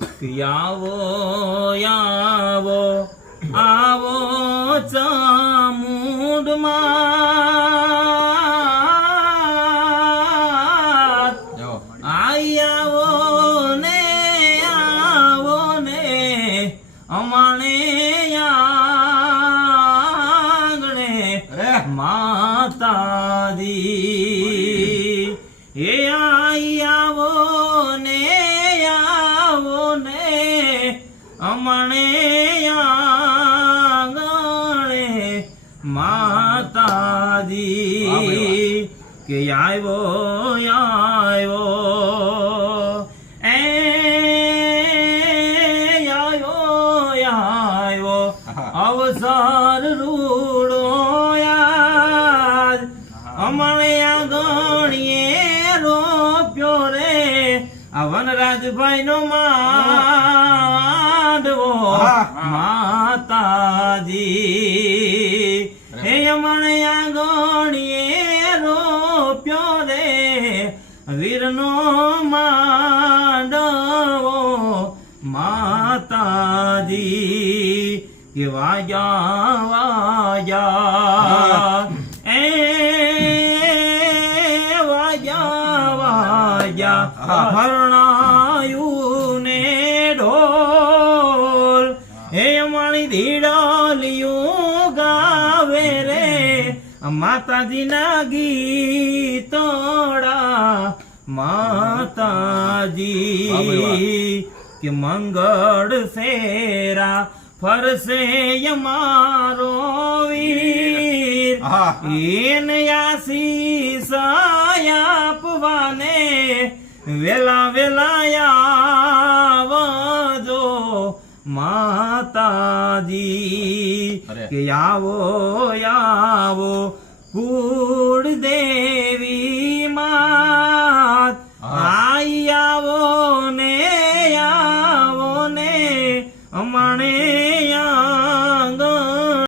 આવો આવો આવો ચામુંડમાં આઈ આવો ને અમાણે આંગણે માતાજી એ આઈ આવો ને અમણે આંગણે માતાજી કે આવ્યો અવસર રૂડો યાદ અમણે આંગણીએ રોપ્યો રે આ વનરાજભાઈ નો માંડવો માતાજી હે અમણે આંગણીએ રોપ્યો રે વીરનો માંડવો માતાજી કે વાજા હરણાયું ને ઢોલ હે અમારી ધીડાલિયું ગાવે રે માતાજીના ગીતોડા માતાજી કે મંગળ શેરા ફરસે અમારો વીર એને આશીષ આપવાને વેલા વેલા આવજો માતાજી કે આવો કુળ દેવી માત આઈ આવો ને અમાણે